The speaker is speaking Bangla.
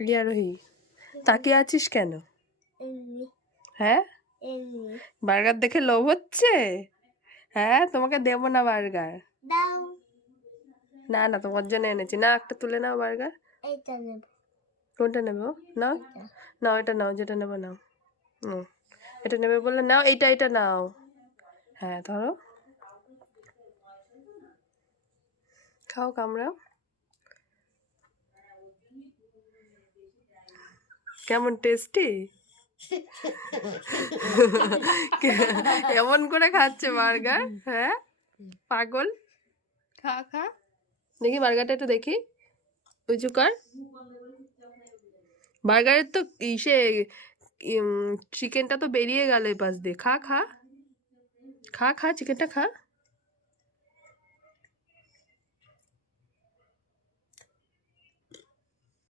রিয়ারোহী, তাকিয়ে আছিস কেন? হ্যাঁ, বার্গার দেখে লোভ হচ্ছে? হ্যাঁ, তোমাকে দেবো না বার্গার। না না, তোমার জন্য এনেছি। না, একটা তুলে নাও বার্গার। কোনটা নেবো? নাও নাও, এটা নাও, যেটা নেবো নাও। এটা নেবে বললে নাও, এটা নাও। হ্যাঁ, ধরো, খাও, কামড়াও। কেমন টেস্টি? এমন করে খাচ্ছে বার্গার? হ্যাঁ, পাগল। খা খা, দেখি বার্গারটা একটু দেখি। উঁচু কর। বার্গারের তো ইসে চিকেনটা তো বেরিয়ে গেল এই পাশ দিয়ে। খা খা খা খা, চিকেনটা খা।